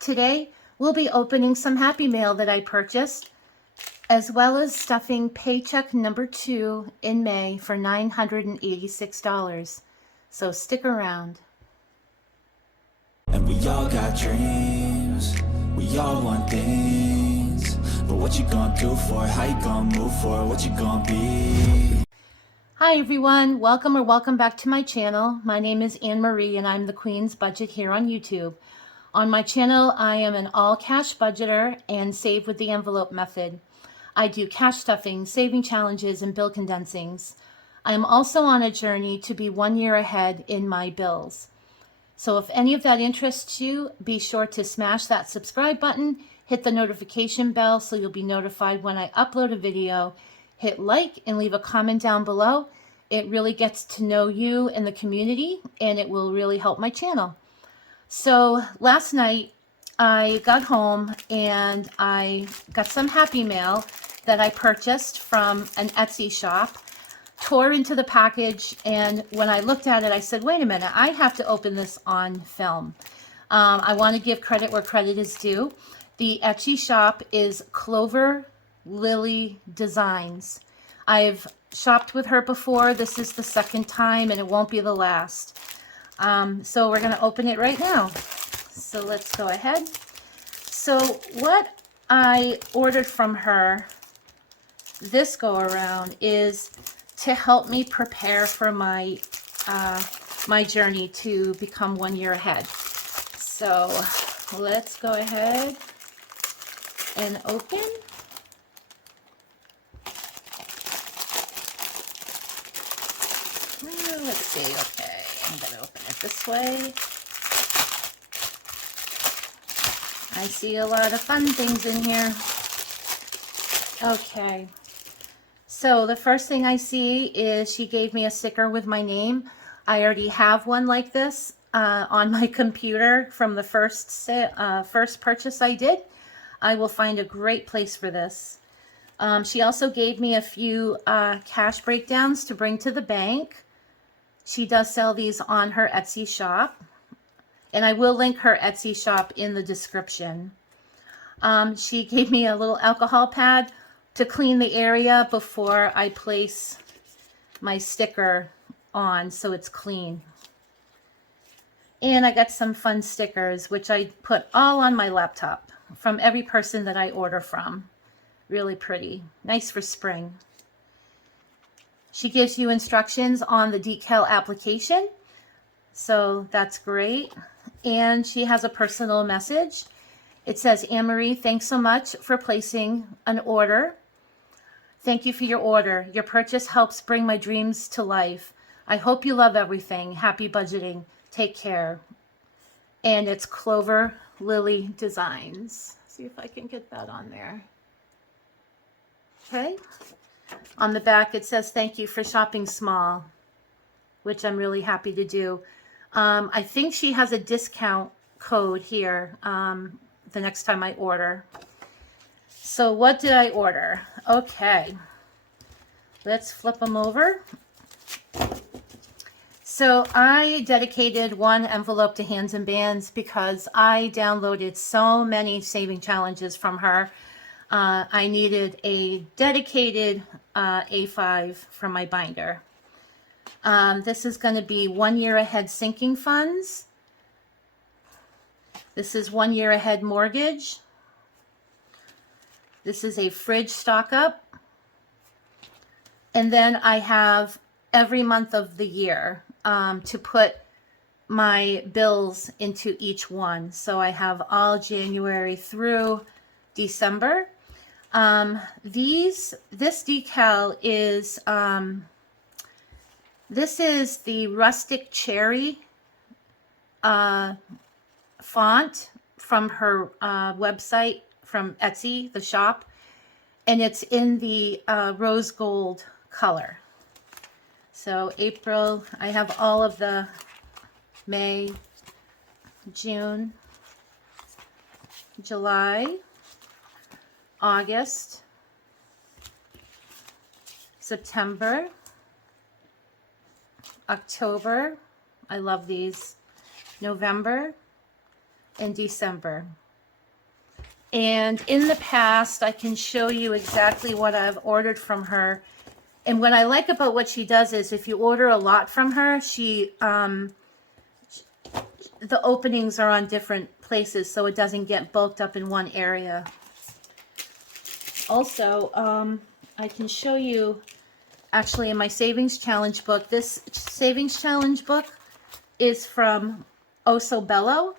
Today, we'll be opening some Happy Mail that I purchased, as well as stuffing Paycheck number 2 in May for $986. So stick around. And we all got dreams, we all want things, but what you gonna do for it? How you gonna move for it? What you gonna be? Hi everyone, welcome back to my channel. My name is Anne Marie and I'm the Queen's Budget here on YouTube. On my channel, I am an all-cash budgeter and save with the envelope method. I do cash stuffing, saving challenges, and bill condensings. I am also on a journey to be 1 year ahead in my bills. So if any of that interests you, be sure to smash that subscribe button, hit the notification bell so you'll be notified when I upload a video. Hit like and leave a comment down below. It really gets to know you and the community, and it will really help my channel. So last night I got home and I got some Happy Mail that I purchased from an Etsy shop, tore into the package, and when I looked at it, I said, wait a minute, I have to open this on film. I want to give credit where credit is due. The Etsy shop is CloverLillyDesigns. I've shopped with her before. This is the second time, and it won't be the last. So we're going to open it right now. So let's go ahead. So what I ordered from her this go around is to help me prepare for my my journey to become 1 year ahead. So let's go ahead and open. Let's see. Okay, I'm going to open it this way. I see a lot of fun things in here. Okay. So the first thing I see is she gave me a sticker with my name. I already have one like this on my computer from the first purchase I did. I will find a great place for this. She also gave me a few cash breakdowns to bring to the bank. She does sell these on her Etsy shop, and I will link her Etsy shop in the description. She gave me a little alcohol pad to clean the area before I place my sticker on so it's clean. And I got some fun stickers, which I put all on my laptop from every person that I order from. Really pretty. Nice for spring. She gives you instructions on the decal application, so that's great. And she has a personal message. It says, Anne-Marie, thanks so much for placing an order. Thank you for your order. Your purchase helps bring my dreams to life. I hope you love everything. Happy budgeting. Take care. And it's CloverLillyDesigns. See if I can get that on there. Okay. On the back, it says, thank you for shopping small, which I'm really happy to do. I think she has a discount code here the next time I order. So what did I order? Okay, let's flip them over. So I dedicated one envelope to Hands and Bands because I downloaded so many saving challenges from her. I needed a dedicated A5 from my binder. This is going to be 1 year ahead sinking funds. This is 1 year ahead mortgage. This is a fridge stock up. And then I have every month of the year to put my bills into each one. So I have all January through December. This decal is, this is the Rustic Cherry font from her website, from Etsy, the shop, and it's in the rose gold color. So April, I have all of the May, June, July, August, September, October, I love these, November, and December. And in the past, I can show you exactly what I've ordered from her. And what I like about what she does is if you order a lot from her, the openings are on different places, so it doesn't get bulked up in one area. Also, I can show you actually in my savings challenge book. This savings challenge book is from Oso Bello.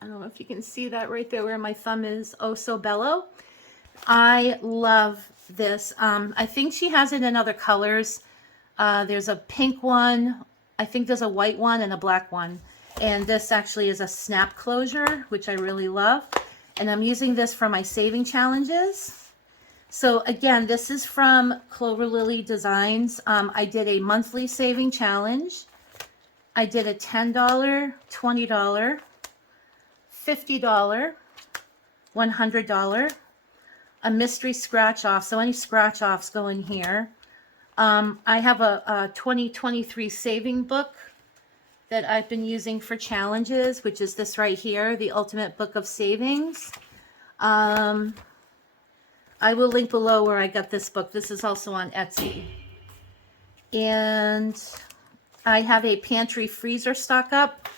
I don't know if you can see that right there where my thumb is, Oso Bello. I love this. I think she has it in other colors. There's a pink one. I think there's a white one and a black one. And this actually is a snap closure, which I really love. And I'm using this for my saving challenges. So again, this is from CloverLillyDesigns. I did a monthly saving challenge. I did a $10, $20, $50, $100, a mystery scratch off. So any scratch offs go in here. I have a 2023 saving book that I've been using for challenges, which is this right here, the Ultimate Book of Savings. I will link below where I got this book. This is also on Etsy. And I have a pantry freezer stock up,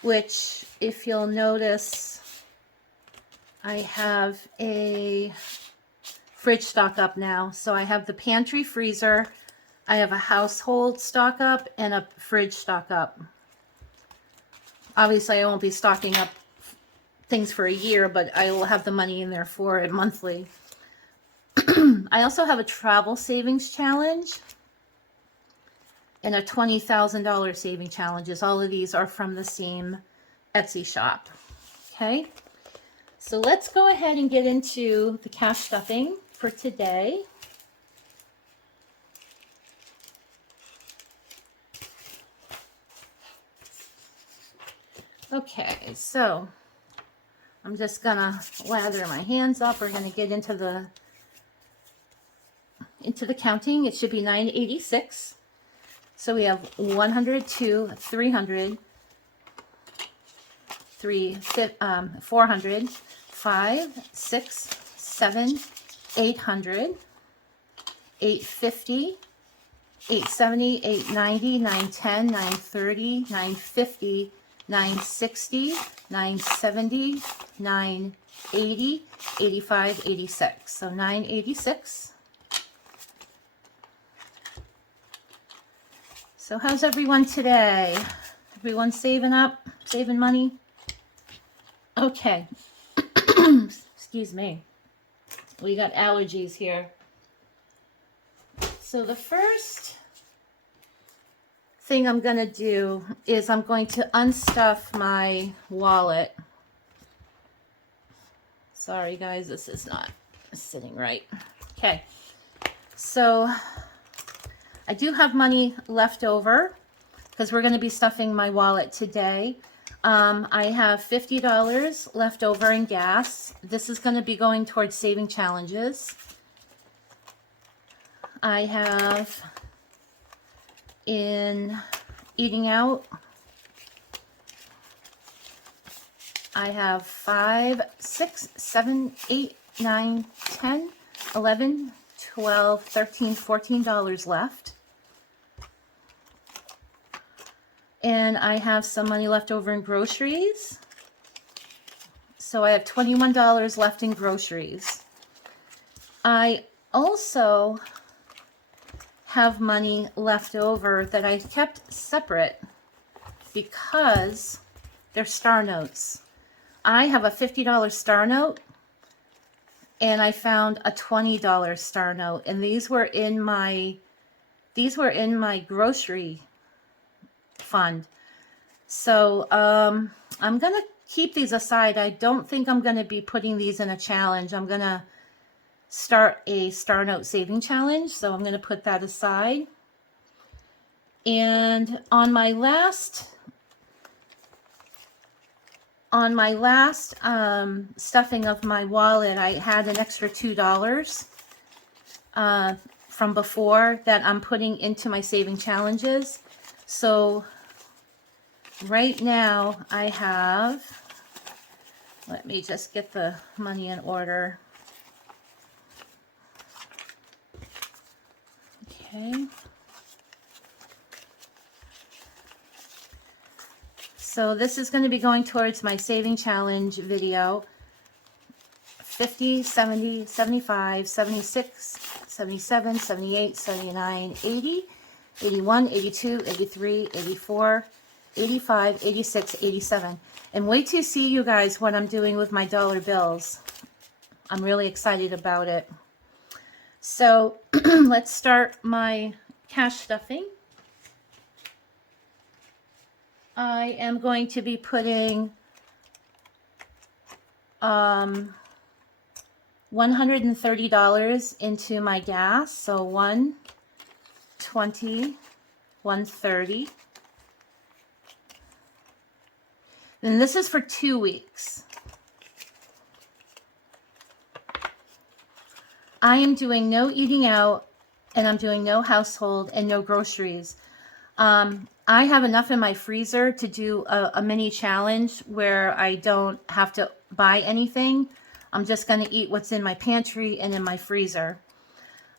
which if you'll notice, I have a fridge stock up now. So I have the pantry freezer, I have a household stock up, and a fridge stock up. Obviously, I won't be stocking up things for a year, but I will have the money in there for it monthly. I also have a travel savings challenge and a $20,000 saving challenges. All of these are from the same Etsy shop. Okay, so let's go ahead and get into the cash stuffing for today. Okay, so I'm just gonna lather my hands up. We're gonna get into the counting. It should be 986. So we have 100, 200, 300, 400, 5, 6, 7, 800, 850, 870, 890, 910, 930, 950, 960, 970, 980, 85, 86. So 986. So how's everyone today? Everyone saving up, saving money? Okay. Excuse me. We got allergies here. So the first thing I'm going to do is I'm going to unstuff my wallet. Sorry guys, this is not sitting right. Okay. So I do have money left over because we're going to be stuffing my wallet today. I have $50 left over in gas. This is going to be going towards saving challenges. I have in eating out, I have 5, 6, 7, 8, 9, 10, 11, 12, 13, $14 left. And I have some money left over in groceries. So I have $21 left in groceries. I also have money left over that I kept separate because they're star notes. I have a $50 star note and I found a $20 star note, and these were in my grocery fund. So I'm gonna keep these aside. I don't think I'm gonna be putting these in a challenge. I'm gonna start a star note saving challenge, so I'm gonna put that aside. And on my last stuffing of my wallet, I had an extra $2 from before that I'm putting into my saving challenges. So right now I have Let me just get the money in order. Okay. So this is going to be going towards my saving challenge video. 50, 70, 75, 76, 77, 78, 79, 80, 81, 82, 83, 84, 85, 86, 87. And wait to see, you guys, what I'm doing with my dollar bills. I'm really excited about it. So let's start my cash stuffing. I am going to be putting $130 into my gas. So 120, 130. And this is for 2 weeks. I am doing no eating out, and I'm doing no household and no groceries. I have enough in my freezer to do a mini challenge where I don't have to buy anything. I'm just going to eat what's in my pantry and in my freezer.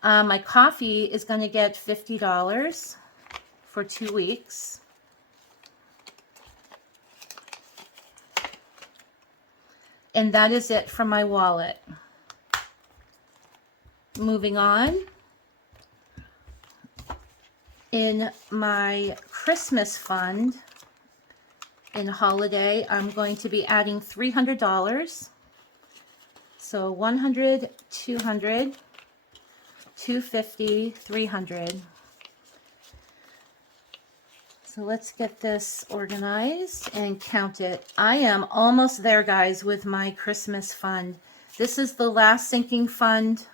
My coffee is going to get $50 for 2 weeks. And that is it for my wallet. Moving on. In my Christmas fund, in holiday, I'm going to be adding $300. So 100, 200, 250, 300. So let's get this organized and count it. I am almost there, guys, with my Christmas fund. This is the last sinking fund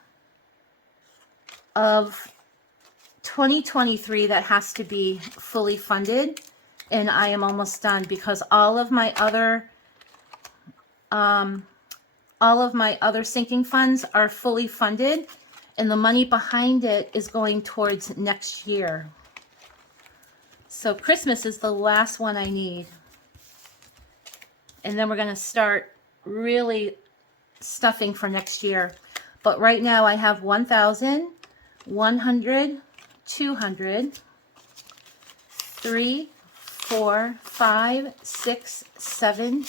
of 2023 that has to be fully funded, and I am almost done because all of my other sinking funds are fully funded, and the money behind it is going towards next year. So Christmas is the last one I need, and then we're going to start really stuffing for next year. But right now I have 1,000, 100, 200, 3, 4, 5, 6, 7,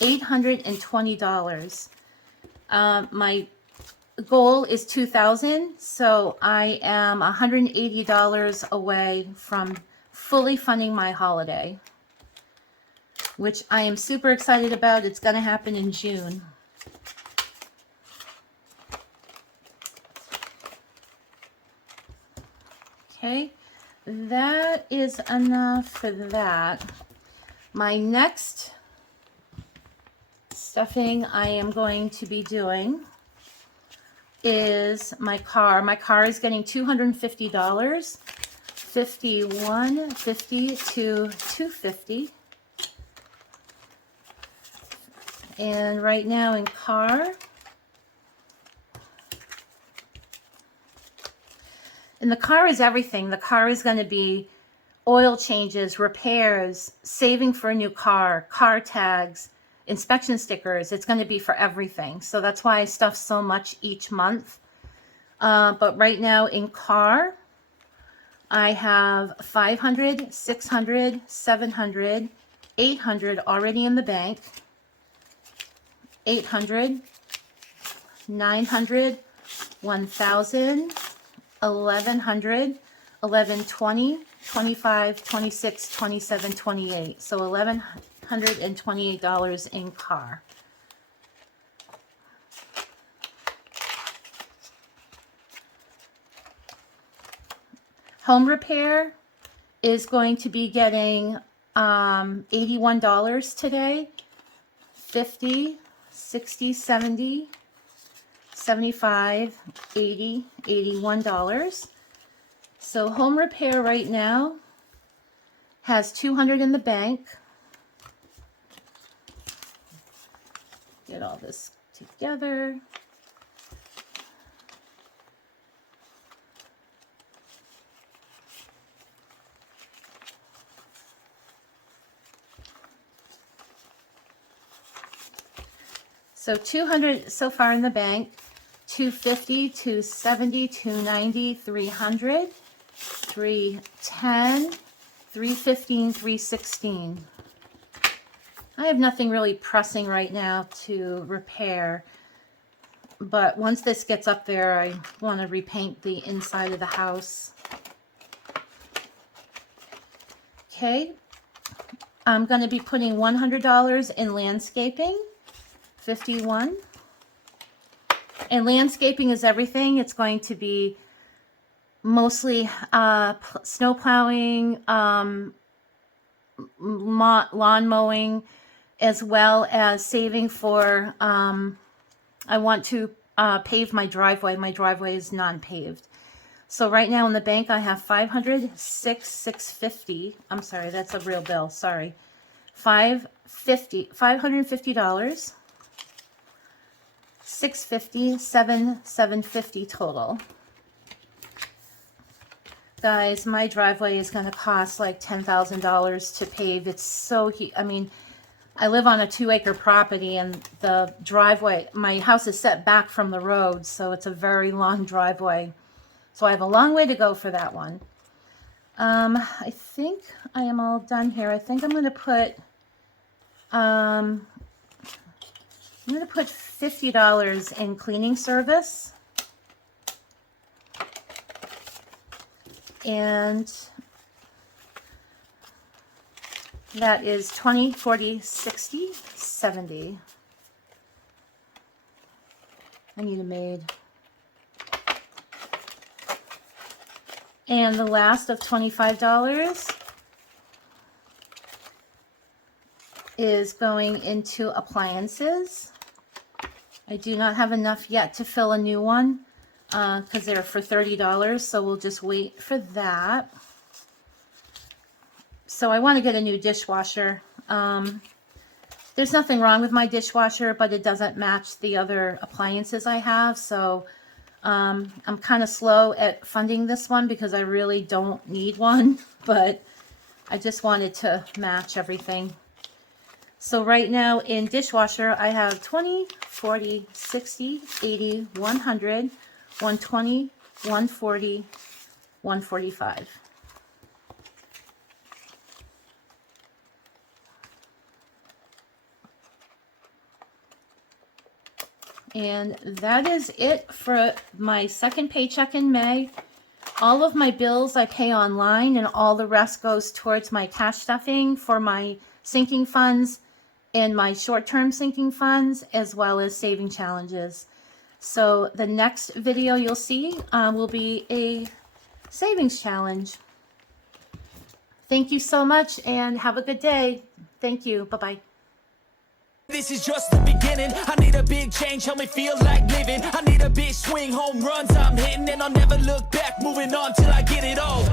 $820. My goal is 2,000, so I am $180 away from fully funding my holiday, which I am super excited about. It's going to happen in June. Okay, that is enough for that. My next stuffing I am going to be doing is my car. My car is getting $250, 51, 50 to 250. And right now in car, and the car is everything. The car is going to be oil changes, repairs, saving for a new car, car tags, inspection stickers. It's going to be for everything. So that's why I stuff so much each month. But right now in car, I have 500, 600, 700, 800 already in the bank, 800, 900, 1,000, 1,100, 1,120, 25, 26, 27, 28. So $1,128 in car. Home repair is going to be getting $81 today. 50, 60, 70, 75, 80, $81. So home repair right now has 200 in the bank. Get all this together. So 200 so far in the bank. 250, 270, 290, 300, 310, 315, 316. I have nothing really pressing right now to repair, but once this gets up there, I want to repaint the inside of the house. Okay, I'm going to be putting $100 in landscaping, 51. And landscaping is everything. It's going to be mostly snow plowing, lawn mowing, as well as saving for, I want to pave my driveway. My driveway is non-paved. So right now in the bank I have $550. I'm sorry, that's a real bill, sorry. $550, $650, $750 total. Guys, my driveway is going to cost like $10,000 to pave. It's so huge. I mean, I live on a 2-acre property, and the driveway, my house is set back from the road, so it's a very long driveway. So I have a long way to go for that one. I think I am all done here. I think I'm going to put $50 in cleaning service. And that is 20, 40, 60, 70. I need a maid. And the last of $25 is going into appliances. I do not have enough yet to fill a new one because they're for $30, so we'll just wait for that. So I want to get a new dishwasher. There's nothing wrong with my dishwasher, but it doesn't match the other appliances I have, so I'm kind of slow at funding this one because I really don't need one, but I just wanted to match everything. So right now in dishwasher, I have 20, 40, 60, 80, 100, 120, 140, 145. And that is it for my second paycheck in May. All of my bills I pay online, and all the rest goes towards my cash stuffing for my sinking funds and my short-term sinking funds, as well as saving challenges. So the next video you'll see will be a savings challenge. Thank you so much and have a good day. Thank you. Bye-bye. This is just the beginning. I need a big change, help me feel like living. I need a big swing, home runs I'm hitting, and I'll never look back, moving on till I get it all.